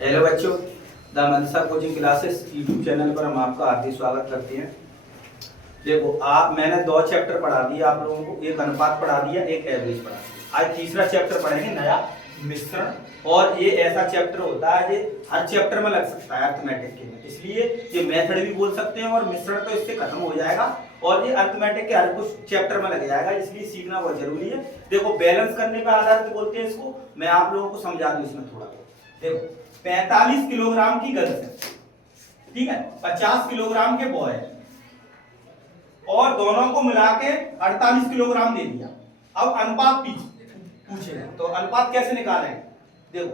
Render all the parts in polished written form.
Hello बच्चों, the मंदसा coaching classes YouTube channel पर हम आपका हार्दिक स्वागत करते हैं। देखो मैंने दो चैप्टर पढ़ा दिए आप लोगों को, एक अनुपात पढ़ा दिया, एक एवरेज पढ़ा दिया। आज तीसरा चैप्टर पढ़ेंगे नया मिश्रण। और ये ऐसा चैप्टर होता है जो हर चैप्टर में लग सकता है अर्थमेटिक के में, इसलिए ये मेथड भी बोल सकते हैं और मिश्रण तो इससे खत्म हो जाएगा और ये अर्थमेटिक के हर कुछ चैप्टर में लग जाएगा, इसलिए सीखना बहुत जरूरी है। देखो बैलेंस करने पर आधारित बोलते हैं इसको, मैं आप लोगों को समझा दूं इसमें थोड़ा। देखो 45 किलोग्राम की गर्ल्स है, ठीक है, 50 किलोग्राम के बॉय है और दोनों को मिला के 48 किलोग्राम दे दिया। अब अनुपात पूछेगा तो अनुपात कैसे निकालेंगे? देखो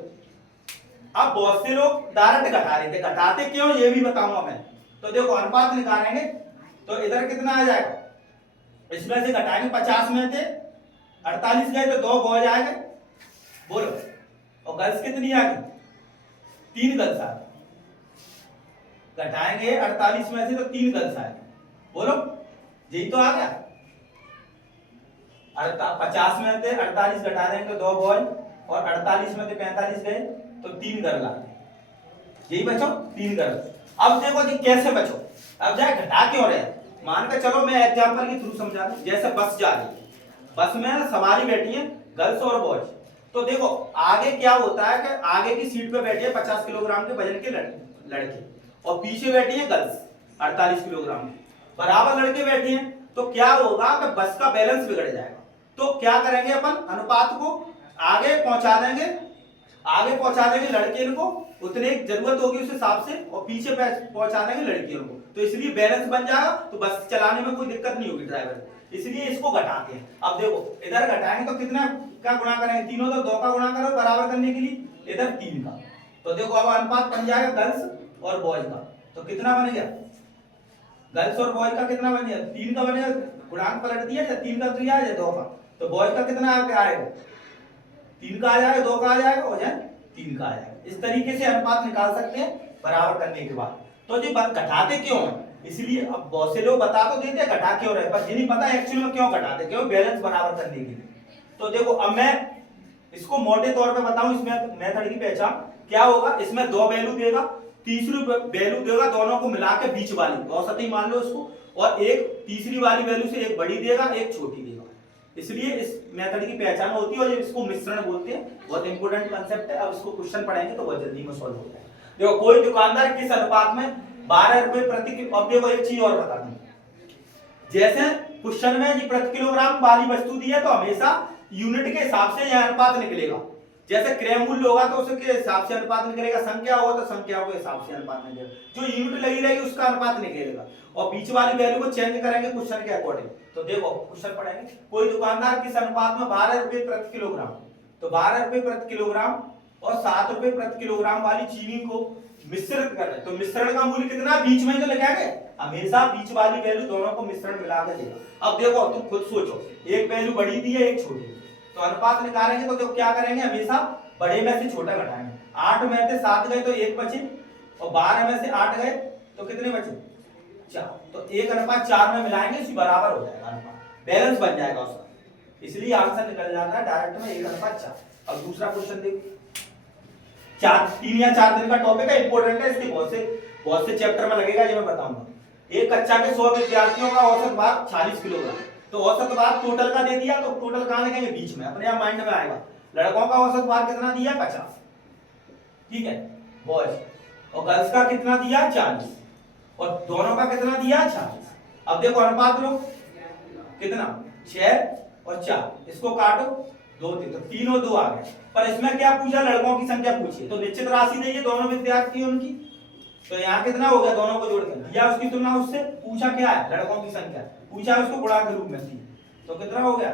अब बहुत से लोग डायरेक्ट घटा रहे थे, घटाते क्यों ये भी बताऊंगा मैं। तो देखो अनुपात निकालेंगे तो इधर कितना आ जाएगा, इसमें से घटाएंगे 50 में से 48 गए तो 2 बॉय आएंगे, बोलो। और गर्ल्स कितनी आ गई? 3 गर्ल्स आ गई। घटाएंगे 48 में से तो 3 गर्ल्स आएंगे, बोलो यही तो आ गया। 50 में से 48 घटा देंगे तो 2 बॉय और 48 में से 45 गए तो 3 गर्ल आ गए, यही बचो 3 गर्ल। अब देखो जी कैसे बचो, अब जाए घटा क्यों रहे। मान के चलो मैं एग्जांपल के थ्रू समझा दूं। जैसे बस जा रही है, बस में सवारी बैठी है गर्ल्स और बॉयज। तो देखो आगे क्या होता है कि आगे की सीट पे बैठी है 50 किलोग्राम के वजन के लड़के और पीछे बैठी है गर्ल्स 48 किलोग्राम की, बराबर लड़के बैठे हैं। तो क्या होगा कि बस का बैलेंस बिगड़ जाएगा। तो क्या करेंगे अपन, अनुपात को आगे पहुंचा देंगे लड़के को, उतने जरूरत होगी उस हिसाब से, और पीछे पहुंचा देंगे लड़कियों को, तो इसलिए बैलेंस बन जाएगा। तो बस चलाने में कोई दिक्कत नहीं होगी ड्राइवर, इसलिए इसको घटाते हैं। अब देखो इधर घटाएंगे तो कितना का गुणा करेंगे, तीनों तो 2 का गुणा करो बराबर करने के लिए, इधर 3 का। तो देखो अब अनुपात बन जाएगा गर्ल्स और बॉयज का। तो कितना बन गया, गर्ल्स और बॉयज का कितना बन गया, 3 का बनेगा। गुणांक पलट दिया, 3 का दिया है 2 का, तो बॉयज का कितना आएगा, 3 का आ जाएगा, 2 का आ जाएगा, हो जाए 3 का आ जाएगा। इस तरीके से अनुपात निकाल सकते हैं बराबर करने के बाद। तो जी घटाते क्यों है, इसलिए अब बहुत से लोग बता तो देते हैं घटा क्यों रहे, पर ये नहीं पता एक्चुअली में क्यों घटाते, क्यों, बैलेंस बराबर करने के लिए। तो देखो अब मैं इसको मोटे तौर पे बताऊं, इसमें मेथड की पहचान क्या होगा। इसमें 2 वैल्यू देगा, तीसरी वैल्यू देगा दोनों को मिला के बीच वाली औसत ही मान लो इसको, और एक तीसरी वाली वैल्यू से एक बड़ी देगा एक छोटी देगा। इसलिए इस मेथड की पहचान होती है और इसको मिश्रण बोलते हैं। बहुत इंपॉर्टेंट कांसेप्ट है, अब इसको क्वेश्चन पढ़ेंगे तो बहुत जल्दी में सॉल्व हो जाएगा। देखो कोई दुकानदार किस अनुपात में 12 रुपए प्रति किलो। अब देखो एक चीज और बता दूं, जैसे क्वेश्चन में जी प्रति किलोग्राम वाली वस्तु दी है तो हमेशा यूनिट के हिसाब से यह अनुपात निकलेगा। जैसे क्रय मूल्य होगा तो उसके हिसाब से अनुपात निकलेगा, संख्या होगा तो संख्या के हिसाब से अनुपात निकलेगा, जो यूनिट लगी रहेगी उसका अनुपात निकलेगा। और बीच वाली वैल्यू को चेंज करेंगे क्वेश्चन के अकॉर्डिंग। तो देखो क्वेश्चन पढ़ेंगे, कोई दुकानदार किस अनुपात में 12 रुपए प्रति किलोग्राम, तो 12 रुपए प्रति किलोग्राम और 7 रुपए प्रति किलोग्राम वाली चीनी को मिश्रित कर रहे, तो मिश्रण का मूल्य कितना, बीच में ही तो लिखेंगे, हमेशा बीच वाली वैल्यू दोनों को मिश्रण मिला के देगा। अब देखो तुम खुद सोचो, एक वैल्यू बड़ी दी है एक छोटी, तो अनुपात निकालेंगे तो क्या करेंगे, हमेशा बड़े में से छोटा घटाएंगे। 8 में से 7 गए तो 1 बचे, और 12 में से 8 गए तो कितने बचे, 4। तो 1:4 में मिलाएंगे, इसी बराबर हो जाएगा अनुपात, बैलेंस बन जाएगा उसका, इसलिए आंसर निकल जाता है डायरेक्ट में 1:4। अब दूसरा क्वेश्चन देखो, 3 या 4 दिन का टॉपिक है, इंपॉर्टेंट है, इसके बहुत से चैप्टर में लगेगा, ये मैं बताऊंगा। एक कक्षा के 100 विद्यार्थियों का औसत भार 40 किलोग्राम, तो औसत भार टोटल का दे दिया, तो टोटल कहां लिखेंगे, बीच में, अपने आप माइंड में आएगा। लड़कों का औसत भार कितना दिया, 50, ठीक है, बॉयज, और गर्ल्स का कितना दिया, 40, और दोनों का कितना दिया, 40। अब देखो अनुपात लो कितना, 6 और 4, इसको काटो 2 3, तो 3 और 2 आ गए। पर इसमें क्या पूछा, लड़कों की संख्या पूछी, तो निश्चित राशि देगी दोनों विद्यार्थियों की, तो यहाँ कितना हो गया, दोनों को जोड़कर दिया उसकी तुलना उससे, पूछा क्या है, लड़कों की संख्या पूछा, उसको गुणा के रूप में दी, तो कितना हो गया,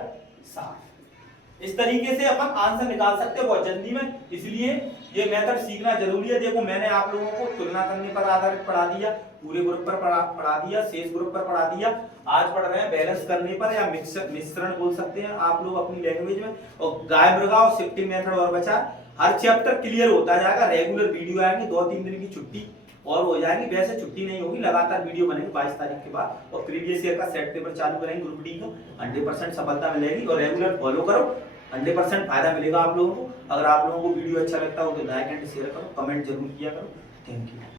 7। इस तरीके से अपन आंसर निकाल सकते हैं बहुत जल्दी में, इसलिए ये मेथड सीखना जरूरी है। देखो मैंने आप लोगों को तुलना करने पर आधारित पढ़ा दिया, पूरे ग्रुप पर पढ़ा दिया, शेष ग्रुप पर पढ़ा दिया, आज पढ़ रहे हैं बैलेंस करने पर, या मिश्रण बोल सकते हैं आप लोग अपनी लैंग्वेज में। और गाय मृगा और शिफ्टिंग मेथड और बचा, हर चैप्टर क्लियर होता जाएगा, रेगुलर वीडियो आएगी, 2-3 दिन की छुट्टी और हो जाएगी, वैसे छुट्टी नहीं होगी, लगातार वीडियो बनेगी 22 तारीख के बाद, और प्रीवियस ईयर का सेट पेपर चालू करेंगे ग्रुप डी को, 100% सफलता मिलेगी, और रेगुलर फॉलो करो। 100% फायदा मिलेगा आप लोगों को। अगर आप लोगों को वीडियो अच्छा लगता हो तो लाइक एंड शेयर करो, कमेंट जरूर किया करो। Thank you.